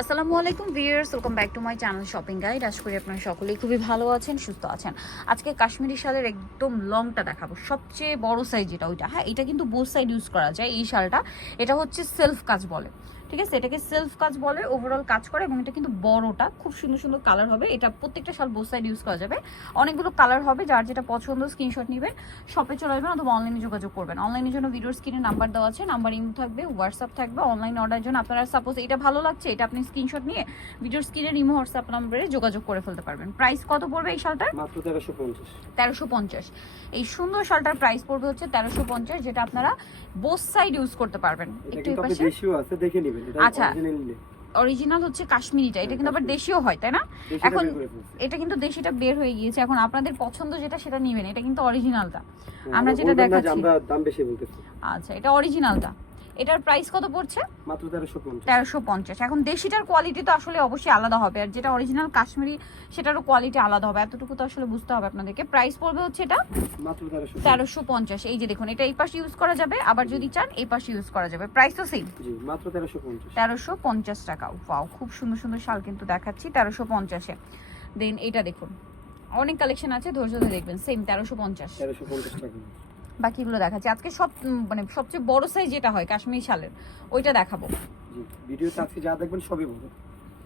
আসসালামু আলাইকুম viewers, welcome back to my channel shopping guide. আশা করি আপনারা সকলেই খুবই ভালো আছেন, সুস্থ আছেন। আজকে কাশ্মীরি শালের একদম লংটা দেখাবো, সবচেয়ে বড় সাইজ যেটা ওইটা। হ্যাঁ, এটা কিন্তু বোথ সাইড ইউজ করা যায়। এই শালটা এটা হচ্ছে সেলফ কাজ বলে, ঠিক আছে? এটাকে সেলফ কাজ বলে, ওভারঅল কাজ করে এবং এটা কিন্তু বড়টা খুব সুন্দর সুন্দর কালার হবে। এটা প্রত্যেকটা শাল বোথ সাইড ইউজ করা যাবে, অনেকগুলো কালার হবে। যার যেটা পছন্দ স্ক্রিনশট নেবেন, শপে চলে আসবেন অথবা অনলাইনে যোগাযোগ করবেন। অনলাইনের জন্য ভিডিওর স্ক্রিনে নাম্বার দেওয়া আছে, নাম্বার ইমো থাকবে, হোয়াটসঅ্যাপ থাকবে। অনলাইন অর্ডারের জন্য আপনারা সাপোজ এটা ভালো লাগছে, এটা আপনি স্ক্রিনশট নিয়ে ভিডিওর স্ক্রিনের ইমো হোয়াটসঅ্যাপ নাম্বারে যোগাযোগ করে ফেলতে পারবেন। প্রাইস কত পড়বে এই শালটার? মাত্র 1350। 1350। এই সুন্দর শালটার প্রাইস পড়বে হচ্ছে 1350, যেটা আপনারা বোথ সাইড ইউজ করতে পারবেন। একটু এই পাশে দেশীয় আছে, দেখে নেবেন। এটা আচ্ছা, অরিজিনাল অরিজিনাল হচ্ছে কাশ্মীরিটা, এটা কিন্তু আবার দেশীয় হয়, তাই না? এখন এটা কিন্তু দেশিটা বের হয়ে গিয়েছে, এখন আপনাদের পছন্দ যেটা সেটা নেবেন। এটা কিন্তু অরিজিনালটা, আমরা যেটা দেখাচ্ছি। আমরা দাম বেশি বলতেছি। আচ্ছা, এটা অরিজিনালটা। এটার প্রাইস কত পড়ছে? মাত্র 1350। 1350। এখন দেশিটার কোয়ালিটি তো আসলে অবশ্যই আলাদা হবে, আর যেটা অরিজিনাল কাশ্মীরি সেটারও কোয়ালিটি আলাদা হবে, এতটুকু তো আসলে বুঝতে হবে আপনাদেরকে। প্রাইস পড়বে হচ্ছে এটা মাত্র 1350। এই যে দেখুন, এটা এই পাশে ইউজ করা যাবে, আবার যদি চান এই পাশে ইউজ করা যাবে। প্রাইস তো সেম, জি মাত্র 1350। 1350 টাকা। ওয়াও, খুব সুন্দর সুন্দর শাল কিন্তু দেখাচ্ছি 1350-এ। দেন এটা দেখুন, অনেক কালেকশন আছে, ধৈর্য ধরে দেখবেন। সেম 1350 টাকা। বাকিগুলো দেখাচ্ছি আজকে সব, মানে সবচেয়ে বড় সাইজ যেটা হয় কাশ্মীরি শালের, ওইটা দেখাবো। জি, ভিডিওতে আজকে যা দেখবেন সবই বড়।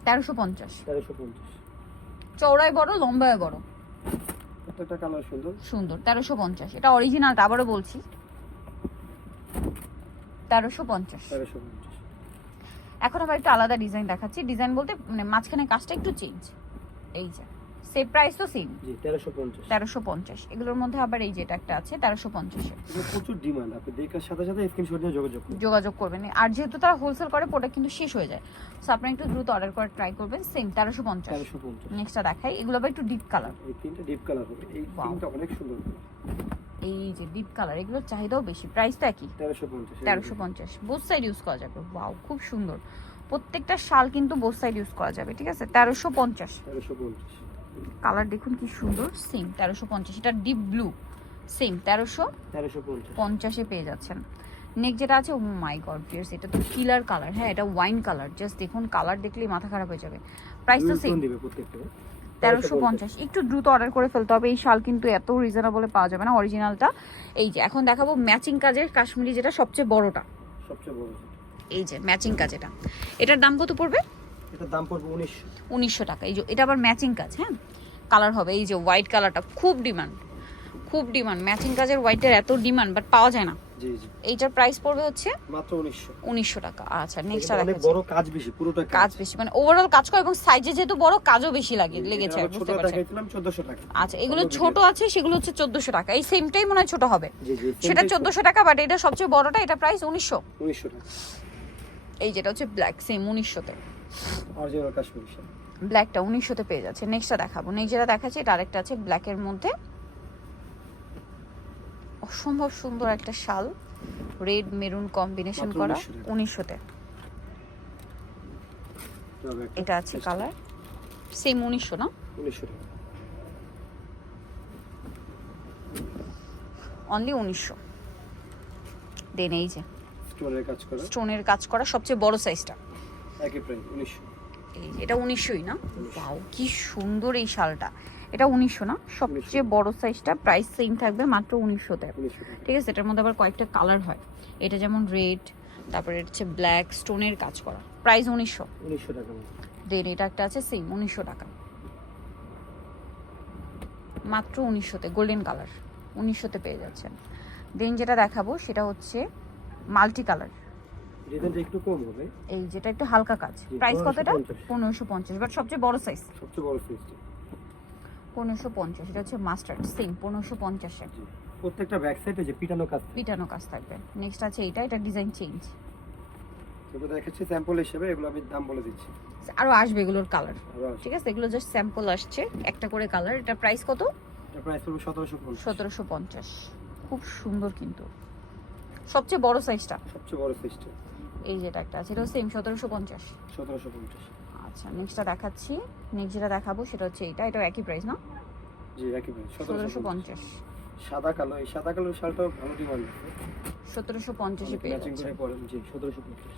1350। 1350। চওড়ায় বড়, লম্বায় বড়, প্রত্যেকটা কালার সুন্দর সুন্দর। 1350। এটা অরিজিনালটা, আবারও বলছি 1350। 1350। এখন আবার একটু আলাদা ডিজাইন দেখাচ্ছি। ডিজাইন বলতে মানে মাঝখানে কাজটা একটু চেঞ্জ। এই যে সেম প্রাইস তো সেম, জি 1350। 1350। এগুলোর মধ্যে আবার এই যেটা একটা আছে 1350-এ। এটা প্রচুর ডিমান্ড, আপনি দেখার সাথে সাথে স্ক্রিনশট নিয়ে যোগাযোগ করবেন। আর যেহেতু তারা হোলসেল করে, প্রোডাক্ট কিন্তু শেষ হয়ে যায়, সো আপনারা একটু দ্রুত অর্ডার করে ট্রাই করবেন। সেম 1350। 1350। নেক্সটটা দেখাই, এগুলো আবার একটু ডিপ কালার। এই তিনটা ডিপ কালার হবে, এই তিনটা অনেক সুন্দর। এই যে ডিপ কালার, এগুলোর চাহিদাও বেশি, প্রাইসটা কি? 1350। 1350। বোথ সাইড ইউজ করা যাবে। ওয়াও, খুব সুন্দর। প্রত্যেকটা শাল কিন্তু বোথ সাইড ইউজ করা যাবে, ঠিক আছে? 1350। 1350। কালার দেখুন কি সুন্দর। সেম 1350। এটা ডিপ ব্লু। সেম 1350-এ পেয়ে যাচ্ছেন। নেক্সট যেটা আছে, ও মাই গড ভিউয়ার্স, এটা তো কিলার কালার। হ্যাঁ, এটা ওয়াইন কালার। জাস্ট দেখুন, কালার দেখলেই মাথা খারাপ হয়ে যাবে। প্রাইস তো সেম, 1350। একটু দ্রুত অর্ডার করে ফেলতে হবে, এই শাল কিন্তু এত রিজনেবলে পাওয়া যাবে না অরিজিনালটা। এই যে এখন দেখাবো ম্যাচিং কাজের কাশ্মীরি, যেটা সবচেয়ে বড়টা। সবচেয়ে বড় এই যে ম্যাচিং কাজ, এটার দাম কত পড়বে? এটার দাম পড়বে 1900 টাকা। এই যে এটা আবার ম্যাচিং কাজ, হ্যাঁ, কালার হবে। এই যে হোয়াইট কালারটা খুব ডিমান্ড, খুব ডিমান্ড। ম্যাচিং কাজের হোয়াইটের এত ডিমান্ড, বাট পাওয়া যায় না। জি জি। এইটার প্রাইস পড়বে হচ্ছে মাত্র 1900 টাকা। আচ্ছা, নেক্সটটা অনেক দেখাচ্ছি। বড় কাজ বেশি, পুরোটা কাজ বেশি, মানে ওভারঅল কাজ করে এবং সাইজে যেহেতু বড়, কাজও বেশি লেগেছে, বুঝতে পারছেন? দেখাইছিলাম 1400 টাকা। আচ্ছা, এগুলো ছোট আছে, সেগুলো হচ্ছে 1400 টাকা। এই সেমটাই মনে হয় ছোট হবে, জি জি, সেটা 1400 টাকা, বাট এটা সবচেয়ে বড়টা, এটা প্রাইস 1900 টাকা। এই যেটা হচ্ছে ব্ল্যাক, সেম 1900-তে। অরিজিনাল কাশ্মীরি শাল, ব্ল্যাকটা 1900-তে পেয়ে যাচ্ছে। নেক্সটটা দেখাবো। নেক্সট যেটা দেখাচ্ছি, এটা আরেকটা আছে ব্ল্যাকের মধ্যে, অসম্ভব সুন্দর একটা শাল, রেড মেরুন কম্বিনেশন করা, 1900-তে। এটা আছে কালার, সেম 1900 না? 1900 টাকা। অনলি 1900। দেন এই যে স্টোনের কাজ করা সবচেয়ে বড় সাইজটা, একই প্রাইস 1900। এই এটা 1900-ই না? ওয়াও, কি সুন্দর এই শালটা। এটা 1900 না? সবচেয়ে বড় সাইজটা, প্রাইস সেম থাকবে মাত্র 1900-তে। ঠিক আছে? এটার মধ্যে আবার কয়েকটা কালার হয়, এটা যেমন রেড, তারপরে এটা হচ্ছে ব্ল্যাক, স্টোনের কাজ করা। প্রাইস 1900 টাকা। দেন এটা একটা আছে সেম 1900 টাকা, মাত্র 1900-তে, গোল্ডেন কালার, 1900-তে পেয়ে যাচ্ছেন। দেন যেটা দেখাবো সেটা হচ্ছে মাল্টি কালার, ডিজাইনটা একটু কম হবে, এই যেটা একটু হালকা কাজ। প্রাইস কতটা? 1550, বাট সবচেয়ে বড় সাইজ, 1550। এটা হচ্ছে মাস্টার্ড, সেম 1550-এ। প্রত্যেকটা ব্যাক সাইডে যে পিটানো কাজ থাকবে। নেক্সট আছে এটা ডিজাইন চেঞ্জ, এগুলো দেখাচ্ছি স্যাম্পল হিসেবে, এগুলো আমি দাম বলে দিচ্ছি। আরো আসবে এগুলোর কালার, ঠিক আছে? এগুলো জাস্ট স্যাম্পল আসছে, একটা করে কালার। এটা প্রাইস কত? এটা প্রাইস হলো 1750। খুব সুন্দর, কিন্তু সবচেয়ে বড় সাইজটা, এই যেটা একটা আছে, এটা সেম 1750। আচ্ছা, নেক্সটটা দেখাচ্ছি। নেক্সট যেটা দেখাবো সেটা হচ্ছে এটা একই প্রাইস না? জি, একই প্রাইস 1750। সাদা কালো, এই সাদা কালোর শালটাও ভালো ডিমান্ড আছে, 1750-এ পেয়ে যাচ্ছে। ম্যাচিং করে পরেন। জি 1750।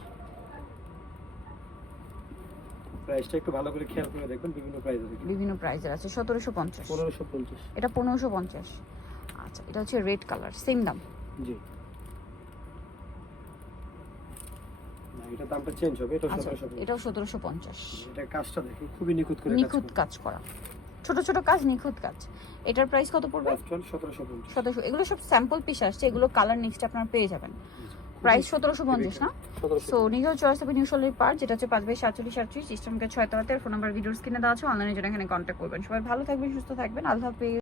প্রাইসটা একটু ভালো করে খেয়াল করে দেখবেন, বিভিন্ন প্রাইস আছে। বিভিন্ন প্রাইসের আছে 1750, 1550। এটা 1550। আচ্ছা, এটা হচ্ছে রেড কালার, সেম দাম। জি, না এটা দামটা চেঞ্জ হবে, এটা আচ্ছা, 1750। এটাও 1750। এটা কাজটা দেখুন খুবই নিখুঁত করে নিখুঁত কাজ করা, ছোট ছোট কাজ, নিখুঁত কাজ। এটার প্রাইস কত পড়বে? 1750। 1700। এগুলো সব স্যাম্পল পিস আসছে, এগুলো কালার নেক্সট আপনারা পেয়ে যাবেন। প্রাইস 1750 না? সো নিজেও চয়েস হবে নিউ শোলের পার, যেটা হচ্ছে 5/47 ইস্টার্ন গেট 6 তলাতে। ফোন নাম্বার ভিডিওস কিনে দেওয়া আছে, অনলাইনে জন্য এখানে কন্ট্যাক্ট করবেন। সবাই ভালো থাকবেন, সুস্থ থাকবেন, আল্লাহ হাফেজ।